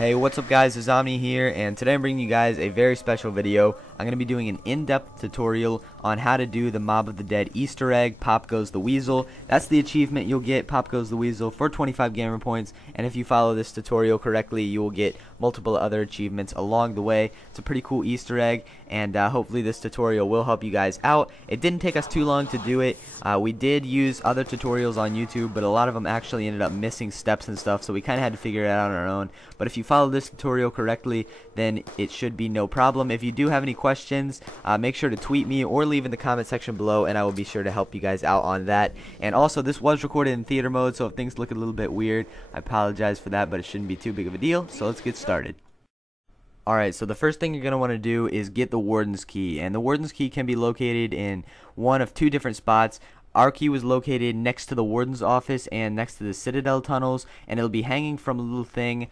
Hey, what's up guys, it's Omni here, and today I'm bringing you guys a very special video. I'm going to be doing an in-depth tutorial on how to do the Mob of the Dead Easter egg, Pop Goes the Weasel. That's the achievement you'll get, Pop Goes the Weasel, for 25 gamer points, and if you follow this tutorial correctly, you will get multiple other achievements along the way. It's a pretty cool Easter egg, and hopefully this tutorial will help you guys out. It didn't take us too long to do it. We did use other tutorials on YouTube, but a lot of them actually ended up missing steps and stuff, so we kind of had to figure it out on our own. But if you follow this tutorial correctly, then it should be no problem. If you do have any questions, make sure to tweet me or leave in the comment section below, and I will be sure to help you guys out on that. And also, this was recorded in theater mode, so if things look a little bit weird, I apologize for that, but it shouldn't be too big of a deal. So let's get started. Alright, so the first thing you're going to want to do is get the Warden's key, and the Warden's key can be located in one of two different spots. Our key was located next to the Warden's office and next to the Citadel tunnels, and it'll be hanging from a little thing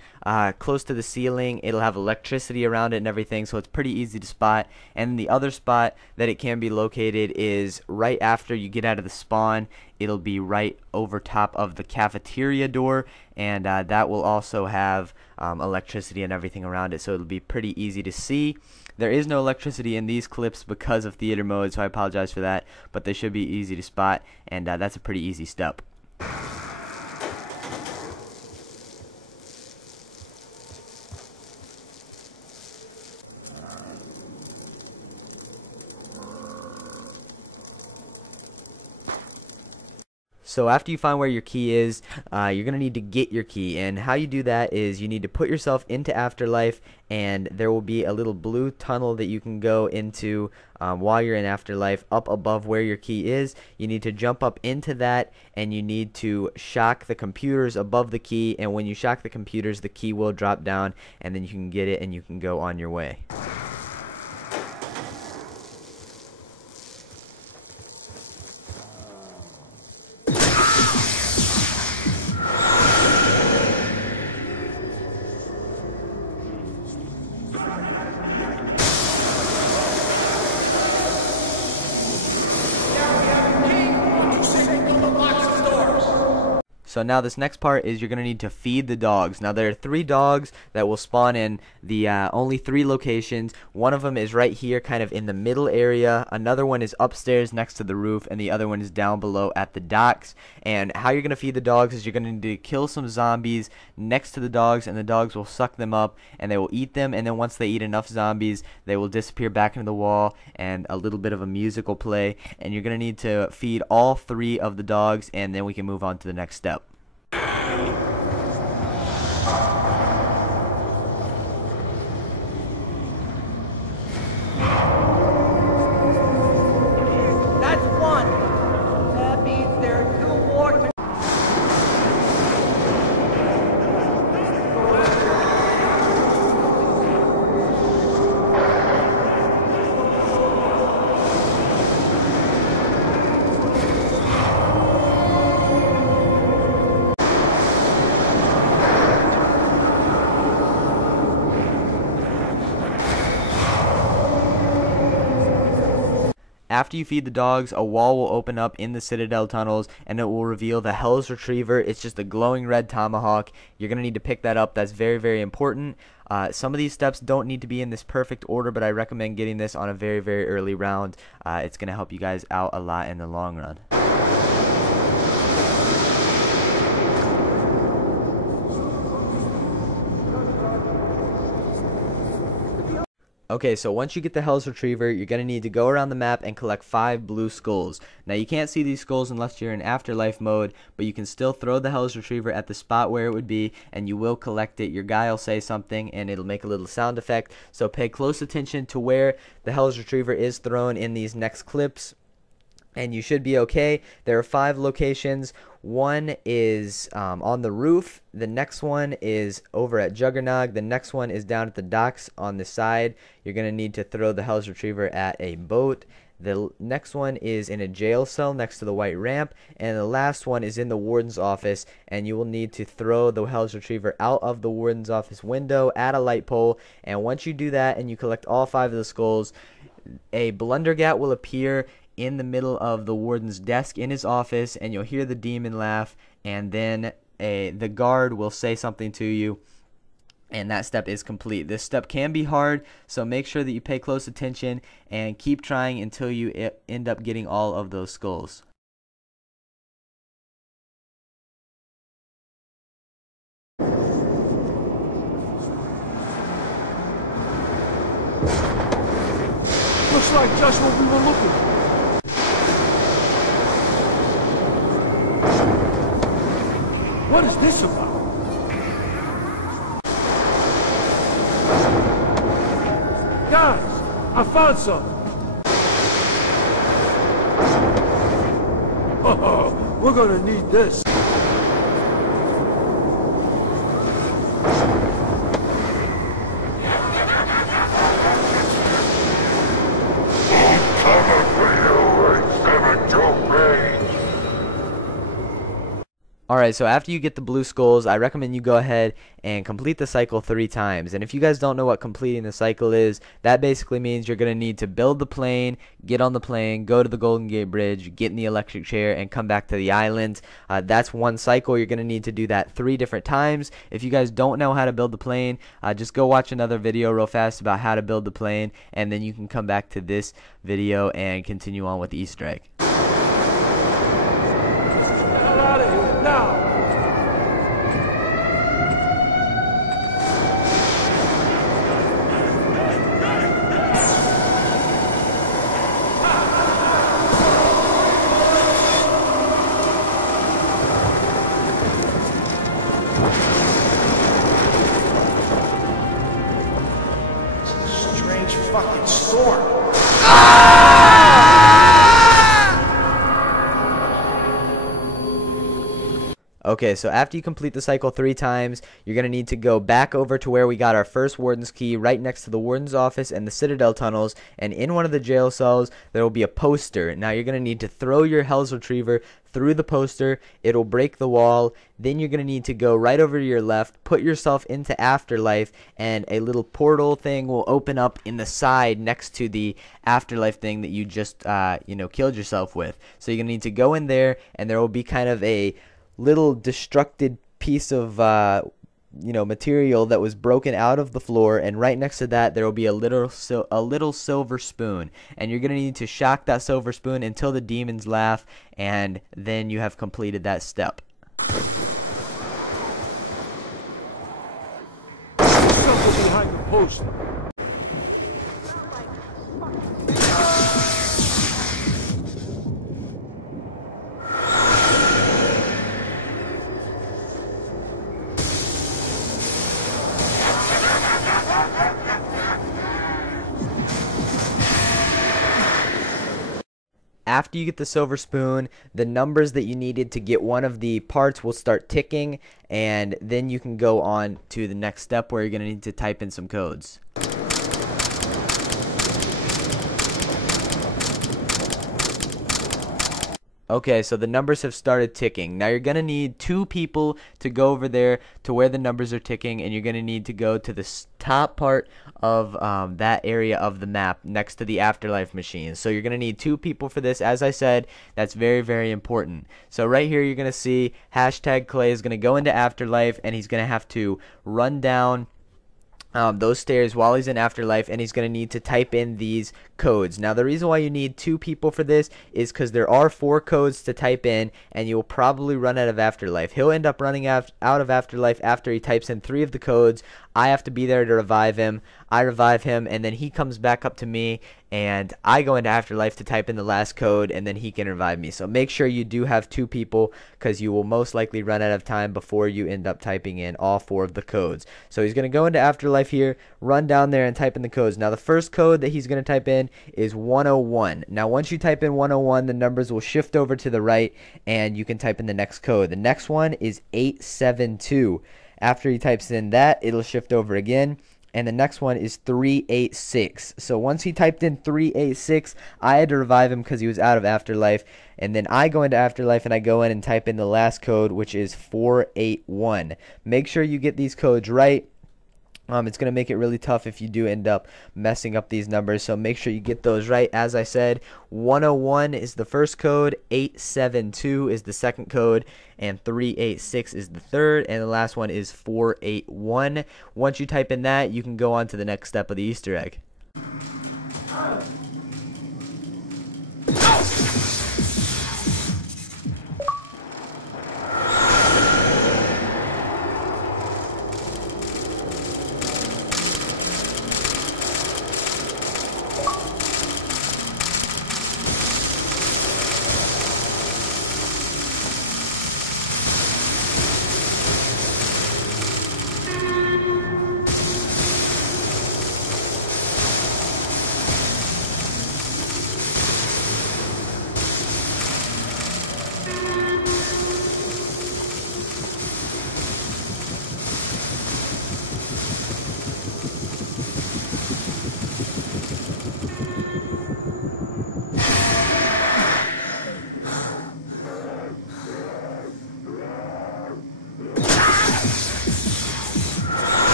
close to the ceiling. It'll have electricity around it and everything, so it's pretty easy to spot. And the other spot that it can be located is right after you get out of the spawn. It'll be right over top of the cafeteria door, and that will also have electricity and everything around it, so it'll be pretty easy to see. There is no electricity in these clips because of theater mode, so I apologize for that, but they should be easy to spot, and that's a pretty easy step. So after you find where your key is, you're going to need to get your key, and how you do that is you need to put yourself into Afterlife, and there will be a little blue tunnel that you can go into while you're in Afterlife up above where your key is. You need to jump up into that, and you need to shock the computers above the key, and when you shock the computers, the key will drop down, and then you can get it and you can go on your way. So now this next part is you're going to need to feed the dogs. Now there are 3 dogs that will spawn in the only 3 locations. One of them is right here kind of in the middle area. Another one is upstairs next to the roof, and the other one is down below at the docks. And how you're going to feed the dogs is you're going to need to kill some zombies next to the dogs, and the dogs will suck them up and they will eat them, and then once they eat enough zombies, they will disappear back into the wall, and a little bit of a music will play, and you're going to need to feed all 3 of the dogs, and then we can move on to the next step. That's 1. That means there are 2 more to After you feed the dogs, a wall will open up in the Citadel tunnels, and it will reveal the Hell's Retriever. It's just a glowing red tomahawk. You're going to need to pick that up. That's very, very important. Some of these steps don't need to be in this perfect order, but I recommend getting this on a very, very early round. It's going to help you guys out a lot in the long run. Okay, so once you get the Hell's Retriever, you're going to need to go around the map and collect 5 blue skulls. Now, you can't see these skulls unless you're in Afterlife mode, but you can still throw the Hell's Retriever at the spot where it would be, and you will collect it. Your guy will say something, and it'll make a little sound effect. So pay close attention to where the Hell's Retriever is thrown in these next clips, and you should be okay. There are 5 locations. One is on the roof. The next one is over at Juggernog. The next one is down at the docks on the side. You're going to need to throw the Hell's Retriever at a boat. The next one is in a jail cell next to the white ramp, and the last one is in the warden's office, and you will need to throw the Hell's Retriever out of the warden's office window at a light pole. And once you do that and you collect all 5 of the skulls, a blundergat will appear in the middle of the warden's desk in his office, and you'll hear the demon laugh, and then the guard will say something to you, and that step is complete. This step can be hard, so make sure that you pay close attention and keep trying until you end up getting all of those skulls. Looks like just what we were looking for. What is this about? Guys, I found something. Oh, we're gonna need this. Alright, so after you get the blue skulls, I recommend you go ahead and complete the cycle 3 times. And if you guys don't know what completing the cycle is, that basically means you're going to need to build the plane, get on the plane, go to the Golden Gate Bridge, get in the electric chair, and come back to the island. That's one cycle. You're going to need to do that 3 different times. If you guys don't know how to build the plane, just go watch another video real fast about how to build the plane, and then you can come back to this video and continue on with the Easter egg. Now! Strange fucking storm. Okay, so after you complete the cycle 3 times, you're going to need to go back over to where we got our first Warden's key, right next to the Warden's office and the Citadel tunnels, and in one of the jail cells, there will be a poster. Now, you're going to need to throw your Hell's Retriever through the poster. It'll break the wall. Then you're going to need to go right over to your left, put yourself into Afterlife, and a little portal thing will open up in the side next to the Afterlife thing that you just, killed yourself with. So you're going to need to go in there, and there will be kind of a little destructed piece of material that was broken out of the floor, and right next to that there will be a little silver spoon, and you're gonna need to shock that silver spoon until the demons laugh, and then you have completed that step. Something behind the poster. After you get the silver spoon, the numbers that you needed to get one of the parts will start ticking, and then you can go on to the next step where you're going to need to type in some codes. Okay, so the numbers have started ticking. Now you're going to need 2 people to go over there to where the numbers are ticking, and you're going to need to go to the top part of that area of the map next to the Afterlife machine. So you're going to need 2 people for this. As I said, that's very, very important. So right here you're going to see #Clay is going to go into Afterlife, and he's going to have to run down those stairs while he's in Afterlife, and he's going to need to type in these codes. Now, the reason why you need 2 people for this is because there are 4 codes to type in, and you'll probably run out of Afterlife. He'll end up running out of Afterlife after he types in 3 of the codes. I have to be there to revive him. I revive him, and then he comes back up to me, and I go into Afterlife to type in the last code, and then he can revive me. So make sure you do have 2 people, because you will most likely run out of time before you end up typing in all 4 of the codes. So he's going to go into Afterlife here, run down there, and type in the codes. Now the first code that he's going to type in is 101. Now once you type in 101, the numbers will shift over to the right, and you can type in the next code. The next one is 872. After he types in that, it'll shift over again. And the next one is 386. So once he typed in 386, I had to revive him because he was out of Afterlife. And then I go into Afterlife and I go in and type in the last code, which is 481. Make sure you get these codes right. It's going to make it really tough if you do end up messing up these numbers, so make sure you get those right. As I said, 101 is the first code, 872 is the second code, and 386 is the third, and the last one is 481. Once you type in that, you can go on to the next step of the Easter egg.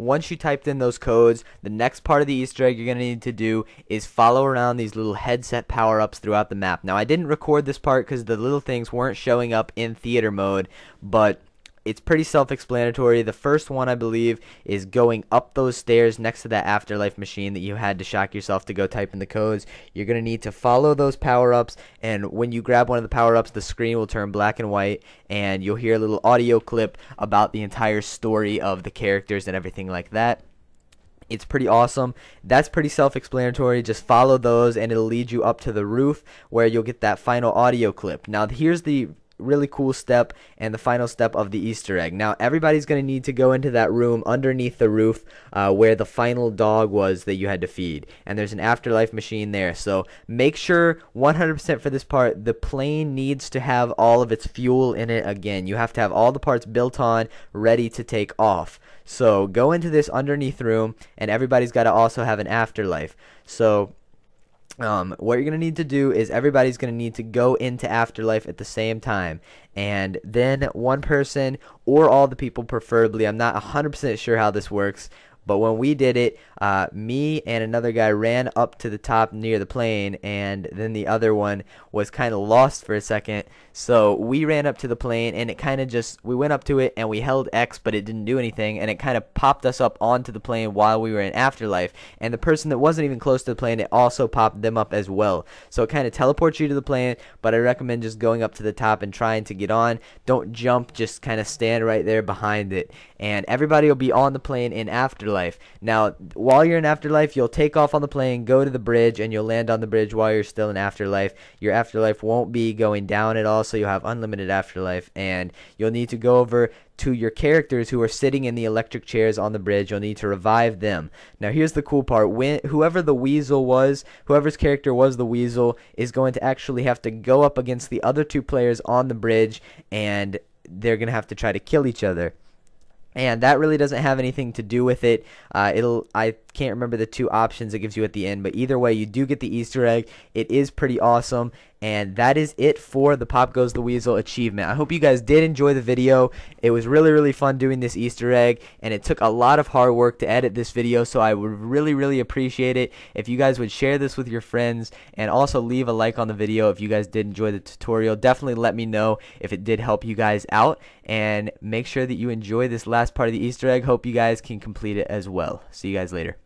Once you typed in those codes, the next part of the Easter egg you're going to need to do is follow around these little headset power-ups throughout the map. Now, I didn't record this part because the little things weren't showing up in theater mode, but it's pretty self-explanatory. The first one, I believe, is going up those stairs next to that Afterlife machine that you had to shock yourself to go type in the codes. You're going to need to follow those power-ups, and when you grab one of the power-ups, the screen will turn black and white, and you'll hear a little audio clip about the entire story of the characters and everything like that. It's pretty awesome. That's pretty self-explanatory. Just follow those, and it'll lead you up to the roof where you'll get that final audio clip. Now, here's the really cool step and the final step of the Easter egg. Now everybody's going to need to go into that room underneath the roof where the final dog was that you had to feed, and there's an Afterlife machine there. So make sure 100% for this part, the plane needs to have all of its fuel in it again. You have to have all the parts built on, ready to take off. So go into this underneath room, and everybody's got to also have an Afterlife. So what you're going to need to do is everybody's going to need to go into Afterlife at the same time. And then one person, or all the people preferably, I'm not 100% sure how this works, but when we did it, me and another guy ran up to the top near the plane, and then the other one was kind of lost for a second. So we ran up to the plane, and it kind of just, we went up to it, and we held X, but it didn't do anything, and it kind of popped us up onto the plane while we were in Afterlife. And the person that wasn't even close to the plane, it also popped them up as well. So it kind of teleports you to the plane, but I recommend just going up to the top and trying to get on. Don't jump, just kind of stand right there behind it. And everybody will be on the plane in Afterlife. Now, while you're in Afterlife, you'll take off on the plane, go to the bridge, and you'll land on the bridge while you're still in Afterlife. Your Afterlife won't be going down at all, so you'll have unlimited Afterlife. And you'll need to go over to your characters who are sitting in the electric chairs on the bridge. You'll need to revive them. Now, here's the cool part. Whoever the Weasel was, whoever's character was the Weasel, is going to actually have to go up against the other two players on the bridge, and they're going to have to try to kill each other. And that really doesn't have anything to do with it. I can't remember the two options it gives you at the end, but either way, you do get the Easter egg. It is pretty awesome. And that is it for the Pop Goes the Weasel achievement. I hope you guys did enjoy the video. It was really, really fun doing this Easter egg, and it took a lot of hard work to edit this video, so I would really, really appreciate it if you guys would share this with your friends, and also leave a like on the video if you guys did enjoy the tutorial. Definitely let me know if it did help you guys out, and make sure that you enjoy this last part of the Easter egg. Hope you guys can complete it as well. See you guys later.